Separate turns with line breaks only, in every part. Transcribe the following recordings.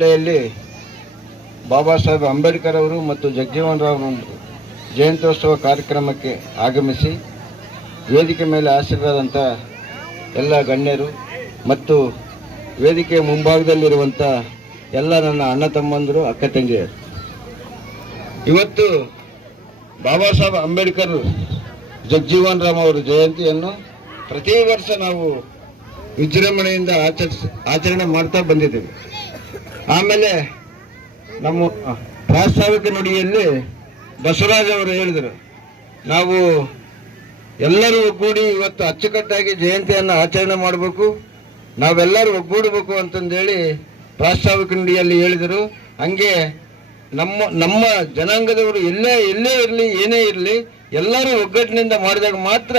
ಜಿಲ್ಲೆಯಲ್ಲಿ ಬಾಬಾ ಸಾಹೇಬ್ ಅಂಬೇಡ್ಕರ್ ಅವರು ಮತ್ತು ಜಗಜೀವನ್ ರಾವ್ ಜಯಂತ್ಯೋತ್ಸವ ಕಾರ್ಯಕ್ರಮಕ್ಕೆ ಆಗಮಿಸಿ ವೇದಿಕೆ ಮೇಲೆ ಆಶೀರ್ವಾದಂಥ ಎಲ್ಲ ಗಣ್ಯರು ಮತ್ತು ವೇದಿಕೆಯ ಮುಂಭಾಗದಲ್ಲಿರುವಂಥ ಎಲ್ಲ ನನ್ನ ಅಣ್ಣ ತಮ್ಮಂದರು, ಅಕ್ಕ ತಂಗಿಯರು. ಇವತ್ತು ಬಾಬಾ ಸಾಹೇಬ್ ಅಂಬೇಡ್ಕರ್ ಜಗಜೀವನ್ ರಾಮ್ ಅವರ ಜಯಂತಿಯನ್ನು ಪ್ರತಿ ವರ್ಷ ನಾವು ವಿಜೃಂಭಣೆಯಿಂದ ಆಚರಿಸಿ ಆಚರಣೆ ಮಾಡ್ತಾ ಬಂದಿದ್ದೇವೆ. ಆಮೇಲೆ ನಮ್ಮ ಪ್ರಾಸ್ತಾವಿಕ ನುಡಿಯಲ್ಲಿ ಬಸವರಾಜ್ ಅವರು ಹೇಳಿದರು, ನಾವು ಎಲ್ಲರೂ ಒಗ್ಗೂಡಿ ಇವತ್ತು ಅಚ್ಚುಕಟ್ಟಾಗಿ ಜಯಂತಿಯನ್ನು ಆಚರಣೆ ಮಾಡಬೇಕು, ನಾವೆಲ್ಲರೂ ಒಗ್ಗೂಡಬೇಕು ಅಂತಂದೇಳಿ ಪ್ರಾಸ್ತಾವಿಕ ನುಡಿಯಲ್ಲಿ ಹೇಳಿದರು. ಹಂಗೆ ನಮ್ಮ ನಮ್ಮ ಜನಾಂಗದವರು ಎಲ್ಲೇ ಎಲ್ಲೇ ಇರಲಿ, ಏನೇ ಇರಲಿ, ಎಲ್ಲರೂ ಒಗ್ಗಟ್ಟಿನಿಂದ ಮಾಡಿದಾಗ ಮಾತ್ರ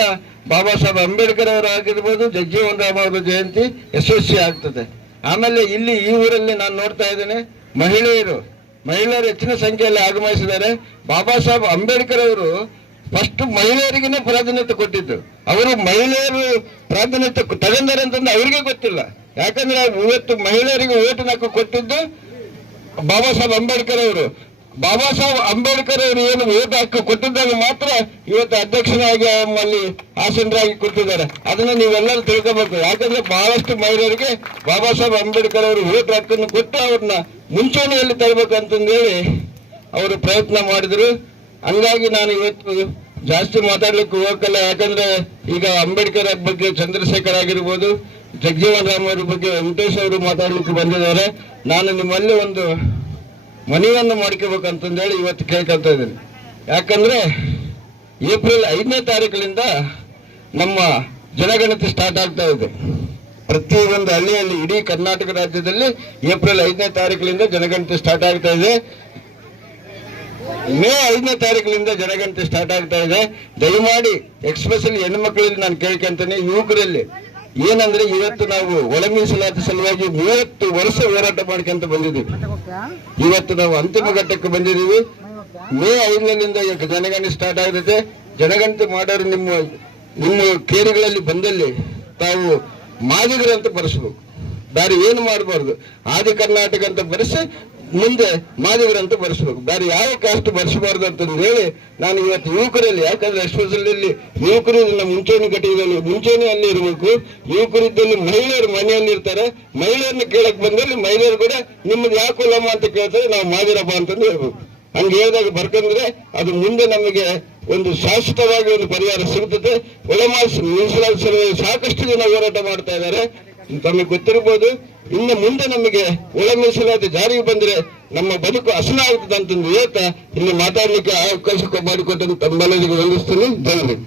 ಬಾಬಾ ಸಾಹೇಬ್ ಅಂಬೇಡ್ಕರ್ ಅವರು ಆಗಿರ್ಬೋದು ಜಗಜೀವನ್ ರಾಮ್ ಅವರ ಜಯಂತಿ ಯಶಸ್ವಿ ಆಗ್ತದೆ. ಆಮೇಲೆ ಇಲ್ಲಿ ಈ ಊರಲ್ಲಿ ನಾನು ನೋಡ್ತಾ ಇದ್ದೇನೆ, ಮಹಿಳೆಯರು ಮಹಿಳೆಯರು ಹೆಚ್ಚಿನ ಸಂಖ್ಯೆಯಲ್ಲಿ ಆಗಮಿಸಿದ್ದಾರೆ. ಬಾಬಾ ಸಾಹೇಬ್ ಅಂಬೇಡ್ಕರ್ ಅವರು ಫಸ್ಟ್ ಮಹಿಳೆಯರಿಗೇನೆ ಪ್ರಾಧಾನ್ಯತೆ ಕೊಟ್ಟಿದ್ದು. ಅವರು ಮಹಿಳೆಯರು ಪ್ರಾಧಾನ್ಯತೆ ತಗೊಂಡಾರೆ ಅಂತಂದ್ರೆ ಅವರಿಗೆ ಗೊತ್ತಿಲ್ಲ. ಯಾಕಂದ್ರೆ ಇವತ್ತು ಮಹಿಳೆಯರಿಗೆ ಓಟ್ ಹಾಕ ಕೊಟ್ಟಿದ್ದು ಬಾಬಾ ಸಾಹೇಬ್ ಅಂಬೇಡ್ಕರ್ ಅವರು. ಬಾಬಾ ಸಾಹೇಬ್ ಅಂಬೇಡ್ಕರ್ ಅವರು ಏನು ಓಟ್ ಹಾಕಿ ಕೊಟ್ಟಿದ್ದಾಗ ಮಾತ್ರ ಇವತ್ತು ಅಧ್ಯಕ್ಷರಾಗಿ ಅಲ್ಲಿ ಆಸೀನರಾಗಿ ಕೊಟ್ಟಿದ್ದಾರೆ ಅದನ್ನ ನೀವೆಲ್ಲರೂ ತಿಳ್ಕೋಬೇಕು. ಯಾಕಂದ್ರೆ ಬಹಳಷ್ಟು ಮಹಿಳೆಯರಿಗೆ ಬಾಬಾ ಸಾಹೇಬ್ ಅಂಬೇಡ್ಕರ್ ಅವರು ಓಟ್ ಹಾಕನ್ನು ಕೊಟ್ಟು ಅವ್ರನ್ನ ಮುಂಚೂಣಿಯಲ್ಲಿ ತರಬೇಕು ಅಂತಂದೇಳಿ ಅವರು ಪ್ರಯತ್ನ ಮಾಡಿದ್ರು. ಹಂಗಾಗಿ ನಾನು ಇವತ್ತು ಜಾಸ್ತಿ ಮಾತಾಡ್ಲಿಕ್ಕೆ ಹೋಗಲ್ಲ ಯಾಕಂದ್ರೆ ಈಗ ಅಂಬೇಡ್ಕರ್ ಬಗ್ಗೆ ಚಂದ್ರಶೇಖರ್ ಆಗಿರ್ಬೋದು, ಜಗಜೀವನ್ ರಾಮ್ ಅವ್ರ ಬಗ್ಗೆ ವೆಂಕಟೇಶ್ ಅವರು ಮಾತಾಡ್ಲಿಕ್ಕೆ ಬಂದಿದ್ದಾರೆ. ನಾನು ನಿಮ್ಮಲ್ಲಿ ಒಂದು ಮನವಿಯನ್ನು ಮಾಡ್ಕೋಬೇಕಂತಂದೇಳಿ ಇವತ್ತು ಕೇಳ್ಕೊಂತ ಇದ್ದೀನಿ. ಯಾಕಂದ್ರೆ ಏಪ್ರಿಲ್ ಐದನೇ ತಾರೀಕಿನಿಂದ ನಮ್ಮ ಜನಗಣತಿ ಸ್ಟಾರ್ಟ್ ಆಗ್ತಾ ಇದೆ. ಪ್ರತಿ ಒಂದು ಹಳ್ಳಿಯಲ್ಲಿ ಇಡೀ ಕರ್ನಾಟಕ ರಾಜ್ಯದಲ್ಲಿ ಏಪ್ರಿಲ್ ಐದನೇ ತಾರೀಕಿನಿಂದ ಜನಗಣತಿ ಸ್ಟಾರ್ಟ್ ಆಗ್ತಾ ಇದೆ. ಮೇ ಐದನೇ ತಾರೀಕಿನಿಂದ ಜನಗಣತಿ ಸ್ಟಾರ್ಟ್ ಆಗ್ತಾ ಇದೆ. ದಯಮಾಡಿ ಎಕ್ಸ್ಪೆಷಲಿ ಹೆಣ್ಮಕ್ಳಲ್ಲಿ ನಾನು ಕೇಳ್ಕೊಂತೇನೆ, ಯುವಕರಲ್ಲಿ. ಏನಂದ್ರೆ ಇವತ್ತು ನಾವು ಒಳ ಮೀಸಲಾತಿ ಸಲುವಾಗಿ ಮೂವತ್ತು ವರ್ಷ ಹೋರಾಟ ಮಾಡ್ಕೊಂತ ಬಂದಿದ್ದೀವಿ. ಇವತ್ತು ನಾವು ಅಂತಿಮ ಘಟ್ಟಕ್ಕೆ ಬಂದಿದ್ದೀವಿ. ಮೇ ಐದನಿಂದ ಜನಗಣತಿ ಸ್ಟಾರ್ಟ್ ಆಗುತ್ತೆ. ಜನಗಣತಿ ಮಾಡೋರು ನಿಮ್ಮ ನಿಮ್ಮ ಕೇರಿಗಳಲ್ಲಿ ಬಂದಲ್ಲಿ ತಾವು ಮಾದಿಗರಂತ ಬರೆಸ್ಬೇಕು. ಬೇರೆ ಏನು ಮಾಡಬಾರ್ದು? ಆದಿ ಕರ್ನಾಟಕ ಅಂತ ಬರೆಸಿ ಮುಂದೆ ಮಾದಿಗರಂತ ಬರೆಸ್ಬೇಕು. ಬೇರೆ ಯಾವ ಕಾಸ್ಟ್ ಬರೆಸಬಾರ್ದು ಅಂತಂದು ಹೇಳಿ ನಾನು ಇವತ್ತು ಯುವಕರಲ್ಲಿ, ಯಾಕಂದ್ರೆ ಎಸ್ಪೆಷಲಿ ಯುವಕರು ನಮ್ಮ ಮುಂಚೂಣಿ ಕಟ್ಟಿದಲ್ಲಿ ಮುಂಚೂಣಿ ಅಲ್ಲಿ ಇರಬೇಕು. ಯುವಕರಿದ್ದಲ್ಲಿ ಮಹಿಳೆಯರು ಮನೆಯಲ್ಲಿ ಇರ್ತಾರೆ. ಮಹಿಳೆಯರನ್ನ ಕೇಳಕ್ ಬಂದಲ್ಲಿ ಮಹಿಳೆಯರು ಕೂಡ ನಿಮ್ಮದು ಯಾಕೆ ಕುಲಮ್ಮ ಅಂತ ಕೇಳ್ತಾರೆ, ನಾವು ಮಾದಿರಪ್ಪ ಅಂತಂದು ಹೇಳ್ಬೇಕು. ಹಂಗೆ ಹೇಳಿದಾಗ ಬರ್ಕಂದ್ರೆ ಅದು ಮುಂದೆ ನಮಗೆ ಒಂದು ಶಾಶ್ವತವಾಗಿ ಒಂದು ಪರಿಹಾರ ಸಿಗುತ್ತದೆ. ಒಳಮಾಸ್ ಮೀಸಲಾತಿ ಸಾಕಷ್ಟು ಜನ ಹೋರಾಟ ಮಾಡ್ತಾ ಇದ್ದಾರೆ. ತಮಗೆ ಗೊತ್ತಿರಬಹುದು, ಇನ್ನು ಮುಂದೆ ನಮಗೆ ಒಳ ಮೀಸಲಾತಿ ಜಾರಿಗೆ ಬಂದ್ರೆ ನಮ್ಮ ಬದುಕು ಅಸಲ ಆಗ್ತದೆ ಅಂತಂದು ಹೇಳ್ತಾ ಇಲ್ಲಿ ಮಾತಾಡ್ಲಿಕ್ಕೆ ಅವಕಾಶ ಮಾಡಿಕೊಟ್ಟಂತ ತಮ್ಮೆಲ್ಲರಿಗೂ ವಂದಿಸ್ತೀನಿ. ಧನ್ಯವಾದ